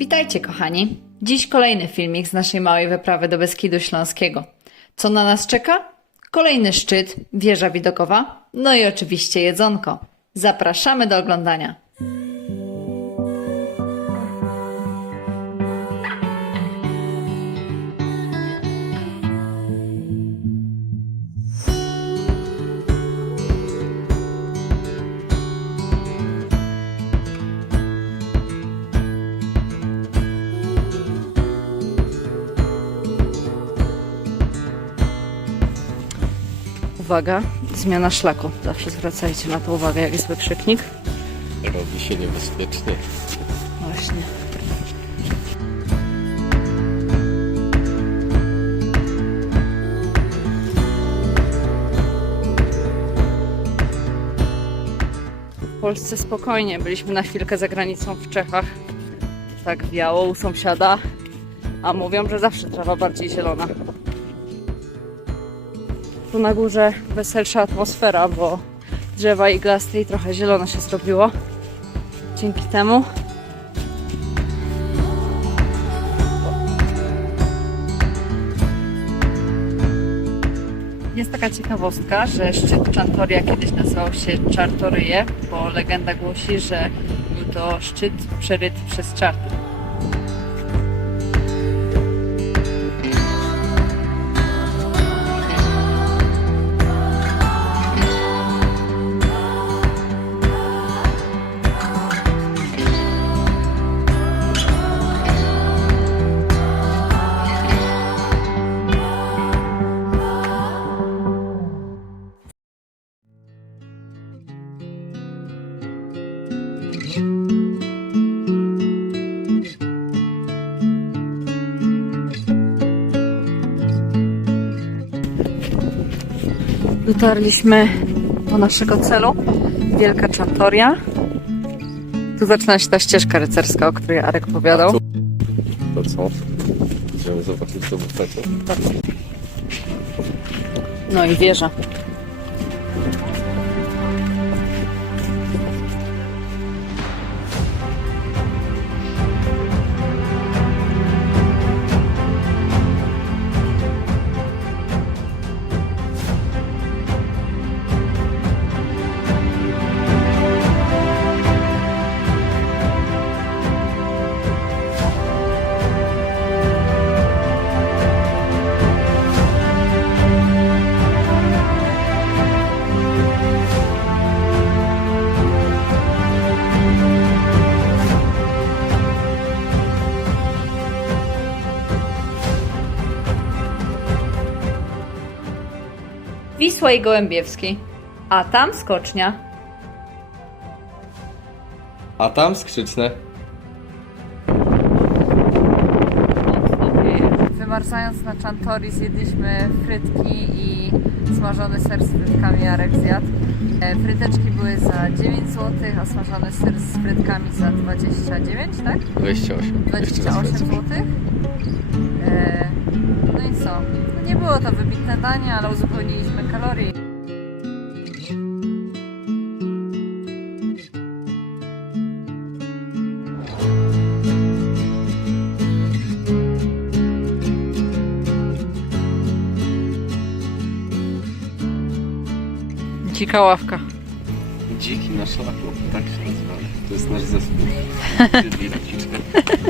Witajcie kochani. Dziś kolejny filmik z naszej małej wyprawy do Beskidu Śląskiego. Co na nas czeka? Kolejny szczyt, wieża widokowa, no i oczywiście jedzonko. Zapraszamy do oglądania. Uwaga, zmiana szlaku. Zawsze zwracajcie na to uwagę, jak jest wykrzyknik. Robi się niebezpiecznie. Właśnie. W Polsce spokojnie. Byliśmy na chwilkę za granicą w Czechach. Tak biało u sąsiada. A mówią, że zawsze trawa bardziej zielona. Tu na górze weselsza atmosfera, bo drzewa iglaste i trochę zielono się zrobiło. Dzięki temu Jest taka ciekawostka, że szczyt Czantoria kiedyś nazywał się Czartoryje, bo legenda głosi, że był to szczyt przeryty przez czarty. Dotarliśmy do naszego celu, Wielka Czantoria. Tu zaczyna się ta ścieżka rycerska, o której Arek opowiadał. To co? Idziemy zobaczyć co. No i wieża. Wisła i Gołębiewski. A tam skocznia. A tam skrzyczne. Wymarzając na Czantori zjedliśmy frytki i smażony ser z frytkami Jarek zjadł. E, Fryteczki były za 9 zł, a smażony ser z frytkami za 29, tak? 28. Jeszcze 28 raz lecę. zł. E, no i co? No nie było to wybitne danie, ale uzupełniliśmy kalorii. Dzika ławka. Dziki na szlaku. Tak się nazywa. To jest nasz zespół.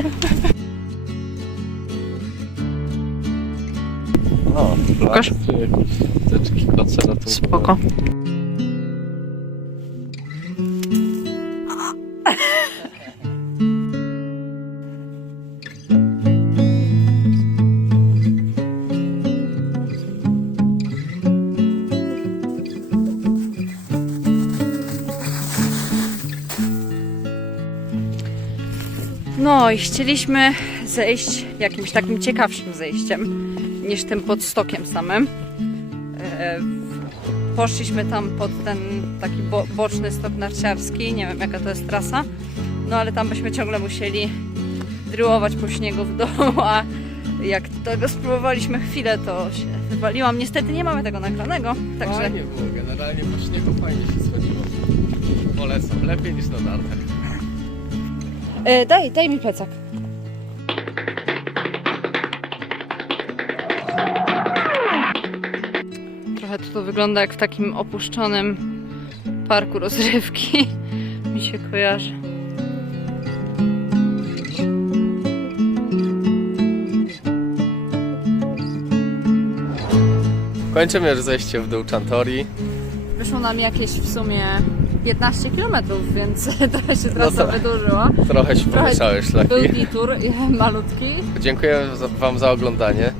Pokaż. Spoko. No i chcieliśmy zejść jakimś takim ciekawszym zejściem niż tym pod stokiem samym. E, Poszliśmy tam pod ten taki bo boczny stok narciarski, nie wiem jaka to jest trasa, no ale tam byśmy ciągle musieli dryłować po śniegu w dół, a jak tego spróbowaliśmy chwilę, to się wywaliłam. Niestety nie mamy tego nagranego, także Fajnie było, generalnie po śniegu fajnie się schodziło. Polecam, lepiej niż na nartach. e, daj, daj mi plecak. To wygląda jak w takim opuszczonym parku rozrywki. Mi się kojarzy. Kończymy już zejście w dół Chantori. Wyszło nam jakieś w sumie 15 km, więc trochę się trasa No wydłużyła. Trochę się pomieszały szlaki. Był tour malutki. Dziękuję Wam za oglądanie.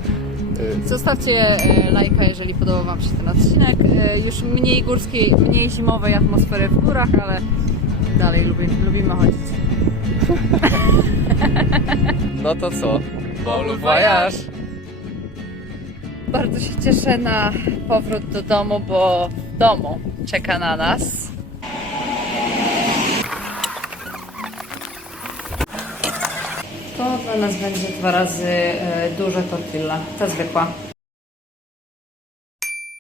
Y, Zostawcie e, lajka, jeżeli podobał Wam się ten odcinek. E, Już mniej górskiej, mniej zimowej atmosfery w górach, ale dalej lubimy, lubimy chodzić. No to co? Bon voyage! Bardzo się cieszę na powrót do domu, bo w domu czeka na nas. Dla nas będzie dwa razy e, duże tortilla, ta zwykła.